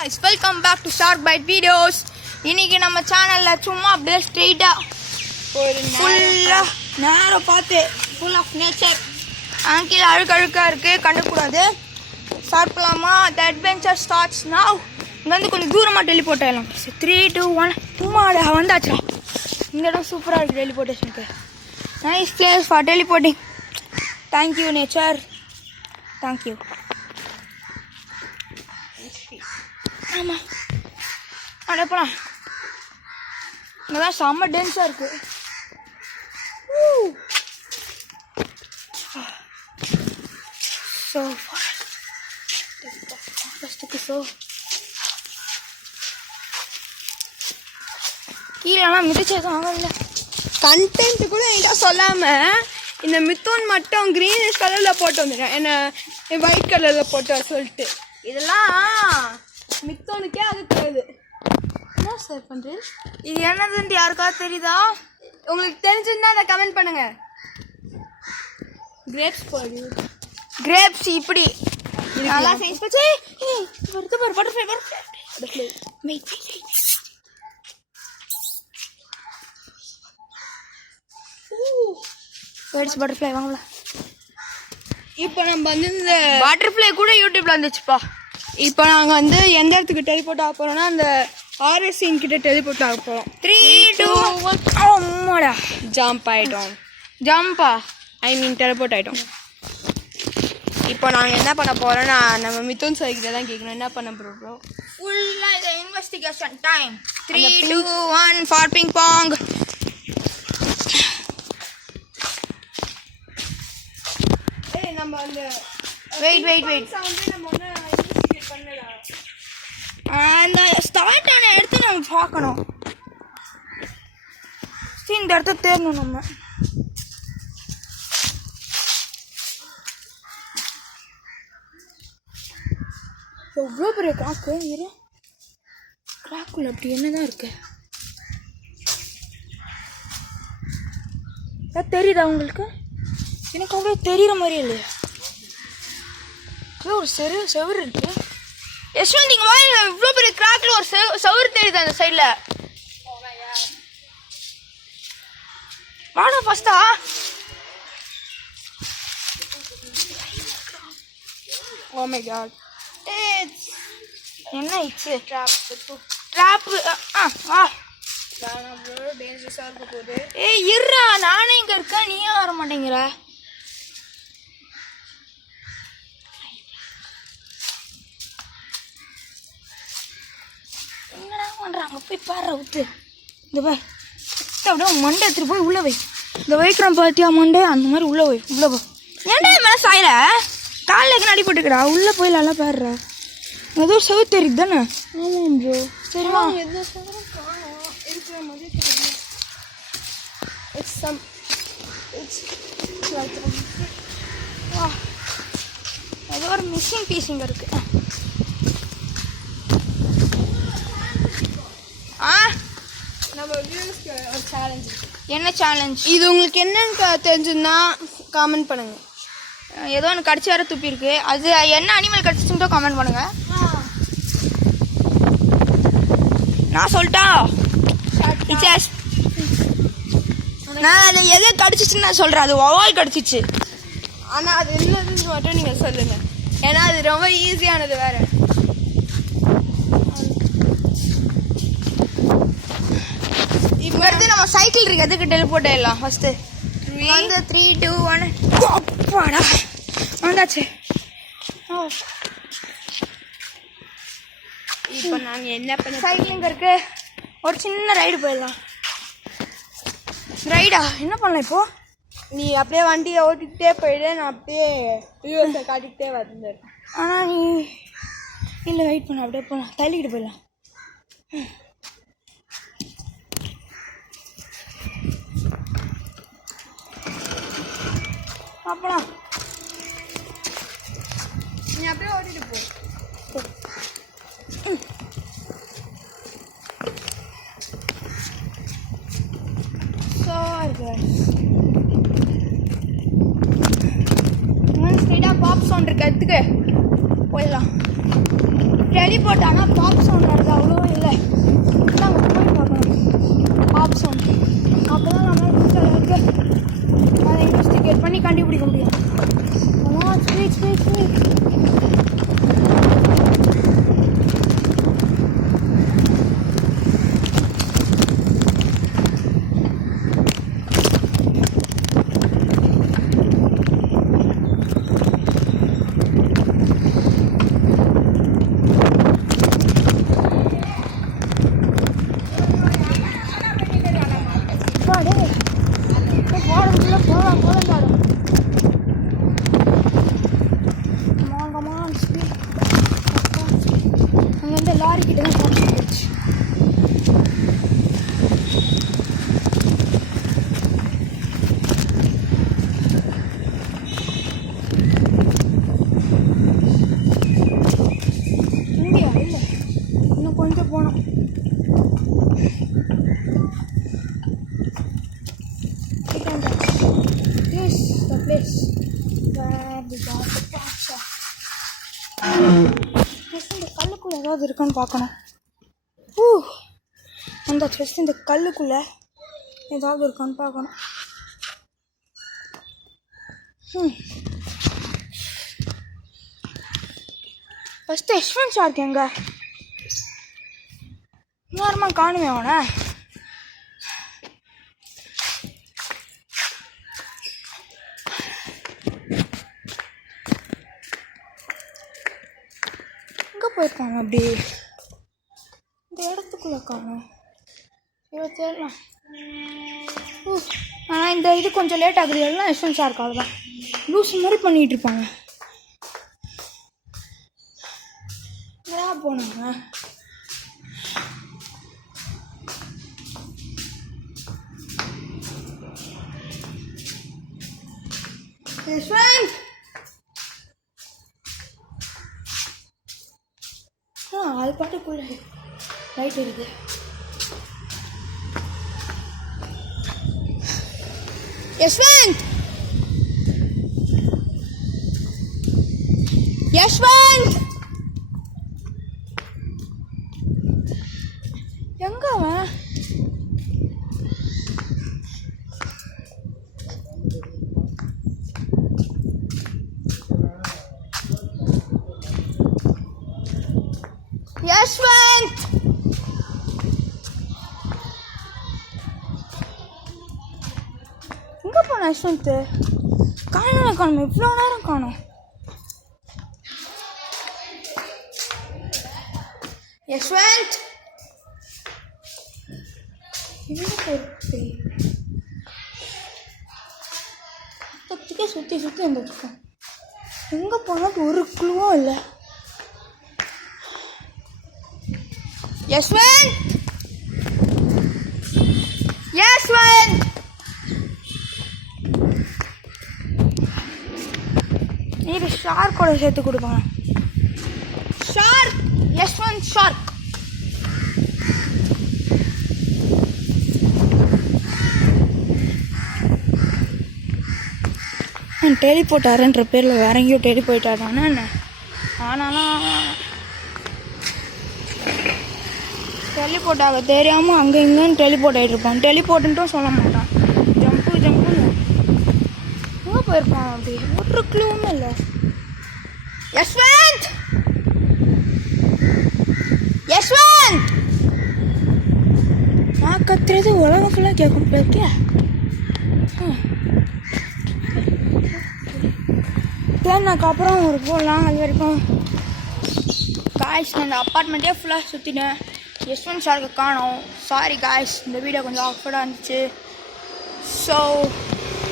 guys, welcome back to Shark Bite Videos. இன்னைக்கு நம்ம சேனல்ல சும்மா அப்படியே ஸ்ட்ரைட்டா ஒரு ஃபுல்லா நேரா பார்த்து full of nature ஆங்கில அழுக்கா இருக்கு கண்டுக்கூடாது சாப்பிடலாமா. The adventure starts now. இங்க வந்து கொஞ்சம் தூரமா டெலிபோர்ட் ஆயிடலாம். 3 2 1 சும்மாடா வந்தாச்சா. இந்த இடம் சூப்பரா இருக்கு டெலிபோர்ட்டேஷனுக்கு. Nice place for teleporting. Thank you nature. Thank you. ஆமா அட போலாம். இங்கதான் செம்ம டென்ஸா இருக்கு. So far. கீழெல்லாம் மிதிச்சதும் ஆகல. கண்டென்ட் கூட என்கிட்ட சொல்லாம இந்த மித்தோன் மட்டும் கிரீனிஷ் கலர்ல போட்டு வந்துட்டேன், என்ன ஒயிட் கலர்ல போட்டு சொல்லிட்டு. இதெல்லாம் மித்தோனுக்கே அது தெரியுது. என்ன சார் பண்றது? இது என்னதுன்னு யாருக்காவது தெரியுதா? உங்களுக்கு தெரிஞ்சிருந்தா அதை கமெண்ட் பண்ணுங்க. கிரேப்ஸ் போடு. கிரேப்ஸ் இப்படி நல்லா செஞ்சு போச்சு. வருது பாரு பட்டர்ஃப்ளை வெயிட் பட்டர்ஃப்ளை வாங்கலாம். இப்போ நம்ம வந்து இந்த பட்டர்ஃப்ளை கூட யூடியூப்ல வந்துச்சுப்பா. இப்போ நாங்கள் வந்து எந்த இடத்துக்கு டெலிபோர்ட் ஆக போகிறோம்னா அந்த ஆர்எஸ்இன் கிட்ட டெலிபோர்ட் ஆக போகிறோம். 3 2 1 அம்மாடா ஜம்ப் ஆகிட்டோம். ஜம்பா டெலிபோர்ட் ஆகிட்டோம். இப்போ நாங்கள் என்ன பண்ண போகிறோன்னா நம்ம மித்தோன் சாய்கிட்ட தான் கேட்கணும் என்ன பண்ண போகிறோம். ஃபுல்லாக இது investigation time. 3 2 1 for ping pong. நம்ம அந்த வெயிட் வந்து நம்ம ஒன்று இன்வெஸ்டிகேட் பண்ணலாம். அந்த ஸ்டார்ட் ஆன இடத்த நம்ம பார்க்கணும். இந்த இடத்த தேடணும் நம்ம. எவ்வளோ பெரிய கிராக்கு இரு. கிராக்குள்ள அப்படி என்னதான் இருக்கு தெரியுதா உங்களுக்கு? எனக்கு அவ்வளோ தெரியுற மாதிரி இல்லையா? ஒரு செவுரு இருக்கு. யஷ்வந்த் இங்க மாதிரி இவ்வளோ பெரிய கிராக்ல ஒரு செவுரு தெரியுது அந்த சைட்ல. வாடா ஃபஸ்டா. Oh my god. என்ன இட்ஸ் ட்ராப் ஆ டேஞ்சரஸாக இருக்க போகுது. ஏய் இருடா, நானே இங்க இருக்கேன், நீயே வர மாட்டேங்கிற. என்னடா பண்றாங்க? போய் பாரு விட்டு. இந்த பாய் அப்படியே மண்டை எடுத்துட்டு போய் உள்ள வை. இந்த வைக்கிறோம் பார்த்தியா மண்டை, அந்த மாதிரி உள்ள வை. உள்ள போ. ஏன்டா மேலே சாயில காலில் அடி போட்டுக்கிறா. உள்ள போய் நல்லா பாடுறா. ஏதோ செவு தெரியுது தானே? ஆமாம் ப்ரோ. சரிவா எந்த சவரும் காணும் இருக்கிற மாதிரி தெரியும். ஏதோ ஒரு மிஸ்ஸிங் பீஸ் இங்கே இருக்கு. நம்ம வியூஸ்க்கு ஒரு சேலஞ்ச். என்ன சேலஞ்ச்? இது உங்களுக்கு என்னன்னு தெரிஞ்சுன்னா கமெண்ட் பண்ணுங்க. ஏதோ ஒன்று கடிச்சு வேற துப்பி இருக்கு. அது என்ன அனிமல் கடிச்சுட்டோ கமெண்ட் பண்ணுங்க. நான் சொல்லிட்டா நான் அதை எதை கடிச்சிச்சுன்னு நான் சொல்றேன். அது வவால் கடிச்சிச்சு. ஆனால் அது என்னதுன்னு மட்டும் நீங்கள் சொல்லுங்க, ஏன்னா அது ரொம்ப ஈஸியானது வேற. இப்போ எடுத்து நம்ம சைக்கிள் இருக்கு, எதுக்கு டெலிபோர்ட் ஆயிடலாம். ஃபர்ஸ்ட் வந்து 3 2 1 அப்பாடா வந்தாச்சு. இப்போ நாங்கள் என்ன பண்ண சைக்கிளிங் இருக்கு, ஒரு சின்ன ரைடு போயிடலாம். ரைடா என்ன பண்ணலாம் இப்போ? நீ அப்படியே வண்டியை ஓட்டிக்கிட்டே போயிடு, நான் அப்படியே வியூஸை காட்டிக்கிட்டே வந்தேன். ஆனால் நீ இல்லை வெயிட் பண்ண, அப்படியே போகலாம், தள்ளிக்கிட்டு போயிடலாம். அப்பலாம் நீ அப்படியே ஓட்டிட்டு போ. ஸ்ட்ரெயிட்டாக பாப் சவுண்ட் இருக்க இடத்துக்கு போயிடலாம். டெலிபோர்ட் ஆனால் பாப் சவுண்ட் வருது அவ்வளோ இல்லை. நாங்கள் போய் பார்க்கணும் பாப் சவுண்ட். அப்போ தான் நம்மளால் முடிஞ்ச அளவுக்கு அதை இன்வெஸ்டிகேட் பண்ணி கண்டுபிடிக்க முடியும். Speed speed speed. லாரி கிட்ட தான் போச்சு. இந்தியா இல்லை, இன்னும் கொஞ்சம் போனோம். This is the place where we got the pasta. இந்த கல்லுக்குள்ளே ஏதாவது இருக்கான்னு பார்க்கணும். அந்த ட்ரெஸ் இந்த கல்லுக்குள்ளே ஏதாவது இருக்கான்னு பார்க்கணும். ஃபஸ்ட்டு யஷ்வந்த் ஷார்க் எங்க? நேரமாக காணுமே அவனை. போயிருப்பாங்க அப்படி இந்த இடத்துக்குள்ள காணும். தேடலாம். ஆனால் இந்த இது கொஞ்சம் லேட் ஆகுது. எல்லாம் யஷ்வந்த் ஷார்க்காக தான் லூஸ் மாதிரி பண்ணிகிட்டு இருப்பாங்க. ஏன் போனாங்க? யஷ்வந்த் அது பாட்டுக்குள்ள லைட் இருக்கு. யஷ்வந்த் யஷ்வந்த் எங்க அவன்? யஷ்வந்த் எங்க போன? யஷ்வந்த் காணும். இவ்வளோ நேரம் காணும். யஷ்வந்த் எங்க போயிருக்கு? சுற்றி சுற்றி வந்துருக்கோம். எங்கே போனால் ஒரு குழுவும் இல்லை. யஷ்வந்த் யஷ்வந்த் இது ஷார்க்கோட சேர்த்து கொடுப்பாங்க. Shark Yashwant shark. டெலிபோர்ட்டாருன்ற பேரில் வேற எங்கேயோ டெலிபோர்ட்டாரானா என்ன? ஆனாலும் டெலிபோர்ட் ஆக தெரியாமல் அங்கே இங்கேன்னு டெலிபோர்ட் ஆகிட்டு இருப்பான். டெலிபோர்ட்டுன்ட்டும் சொல்ல மாட்டான். ஜம்ப்புன்னு எங்கே போயிருப்பான்? அப்படி ஒரு க்ளூவும் இல்லை. யஷ்வந்த் யஷ்வந்த் நான் கத்துறது உலகம் ஃபுல்லாக கேட்கும் போயிருக்கே. தேனாக்கு அப்புறம் ஒரு போடலாம். அது வரைக்கும் காய்ஸ் நான் இந்த அப்பார்ட்மெண்ட்டே ஃபுல்லாக சுற்றினேன். யஷ்வந்த் ஷார்க்கை காணோம். சாரி காய்ஸ், இந்த வீடியோ கொஞ்சம் ஆக்வர்டாக இருந்துச்சு. ஸோ